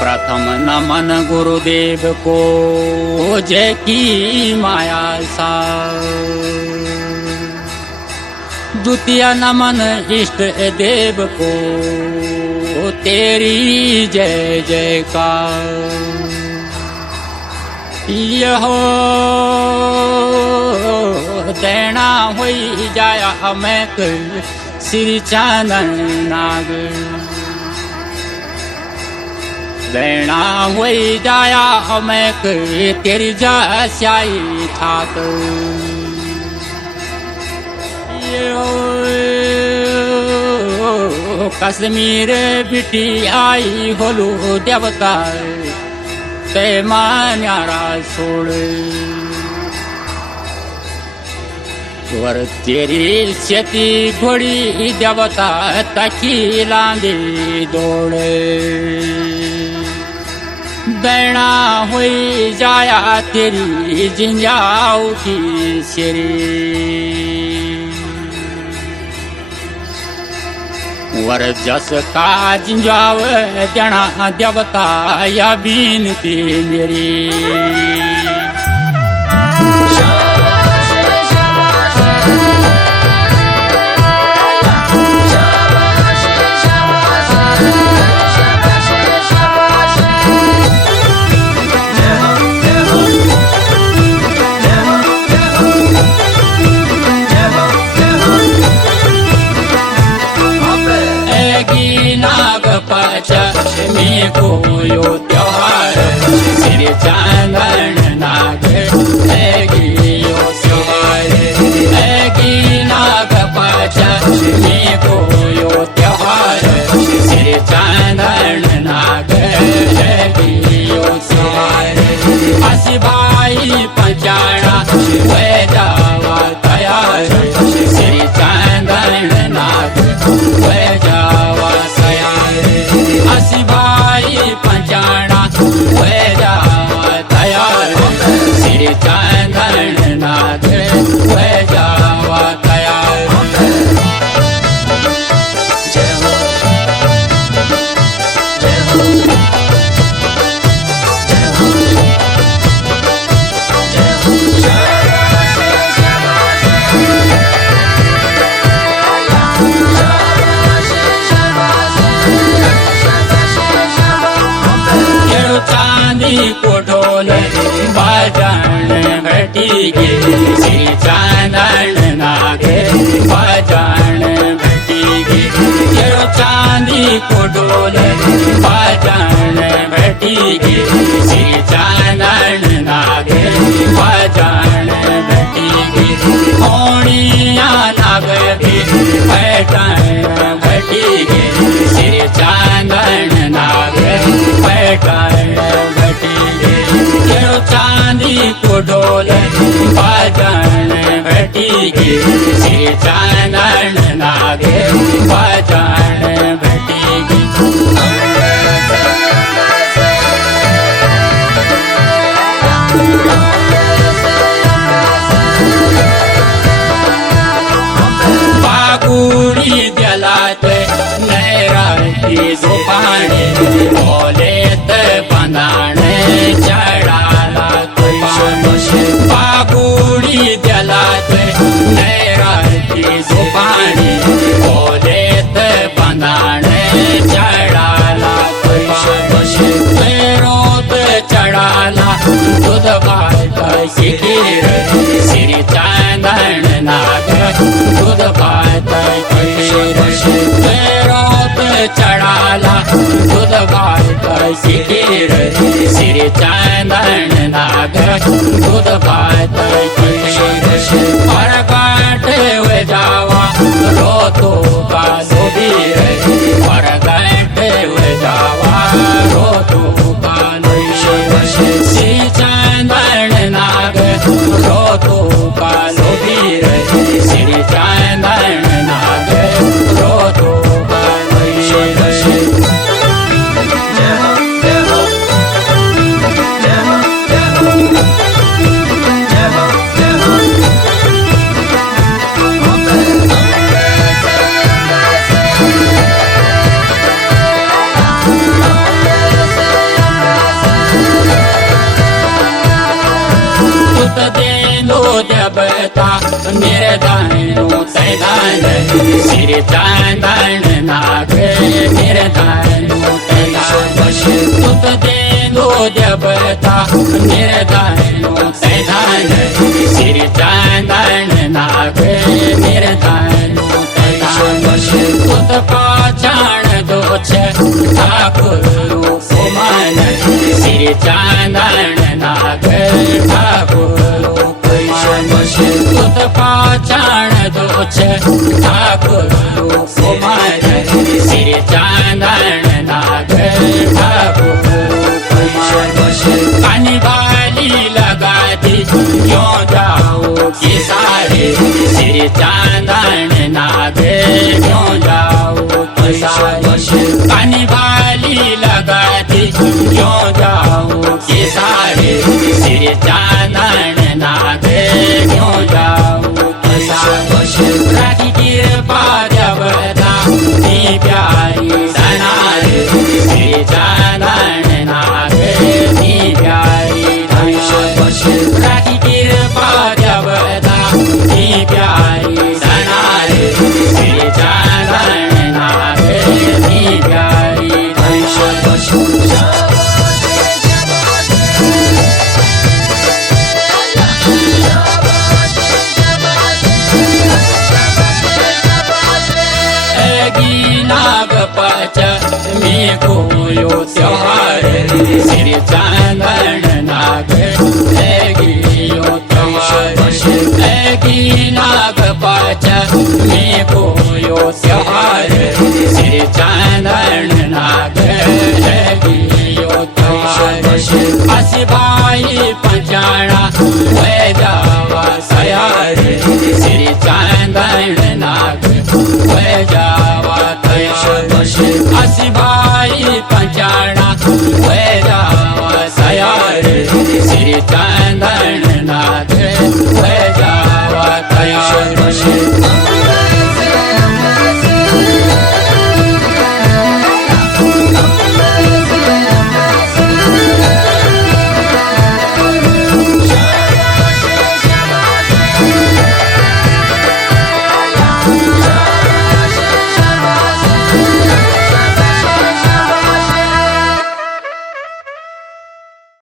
प्रथम नमन गुरुदेव को जय की माया सा। द्वितीय नमन इष्ट देव को तेरी जय जयकार। यहो देना होई जाया मैं श्री चांदन नाग। देना होई जाया मैं तेरी जस्याई ठाक। कश्मीर बिटी आई होलू देवता ते मान्यारा सोड़। वर तेरी शेती घोड़ी देवता तकी लांदी दौड़े। बैणा हुई जाया तेरी जिंजाऊ की शेरी। वर जस का जिंजाव देना देवता या बीनती मेरी। में कोयो त्योहार श्री चांदन नाग गियो त्योहार। नाग पंचमी में कोयो त्योहार श्री चांदन नाग गियो त्योहार। हसी भाई पंचाणा वे जावा तैयार श्री चांदन नाग वे जावा तैयार। हसी भाई पंचाणा वे जावा तैयार श्री चांदन नाग वे जावा तैयार। जय हो जय हो जय हो चांदी को ढोल बाजान घटी गे श्री चांदन नाग बाजान घटी गे। चांदी को ढोल बाजान घटी गे श्री चांदन नाग बाजान घटी गे। होनिया नाग के बैठान घटी गे श्री चांदन नाग बैठान घटी गे। चांदी को ढोल बाजान घटी गे श्री चांदन नाग बाजान घटी गे। बागुड़ी जलात नैराती जुबानी बोलेत बंदान चढ़ाला बागुड़ी जलात नैराती जुबानी बोलेत बंदान चढ़ाला। रोत चढ़ाला दूध भात सिखीर श्री चांदन नाग दूध भात रोत चढ़ाला दूध भात सिखीर श्री चांदन नाग दूध भात। पर काट हुए जावा रोतो का सुबीर पर काट हुए जावा रोतो का श्री चांदन नाग रोतो का सुबीर श्री चांदन नाग रोतो का जय हो जय हो जय हो जय हो। निर्धानो तैदान सिर चांदन नाग निर्धानो तैदान सुत देनो देवता निर्धानो तैदान सिर चांदन नाग निर्धानो तैदान सुत पाचाण दो ठाकुर उपमान सिर चांदन नाग ठाकुर उपमान सुत पाचाण दो ठाकुर उपमान सिर चांदन नाग ठाकुर उपमान कानी बाली लगा दी क्यों जाओ कि सारे सिर चांदन नाग क्यों जाओ कि सारे कानी बाली लगा दी क्यों जाओ कि सारे सिर चांदन नाग क्यों जाओ कि सारे राखी कृपा देवता नी प्यारी सनारे सिर चांदन नाग नी प्यारी राखी कृपा देवता नी प्यारी सनारे सिर चांदन नाग नी प्यारी नाग पच में कोयो त्योहार सिर चांदन नाग गियो त्योहार नाग पच में कोयो त्योहार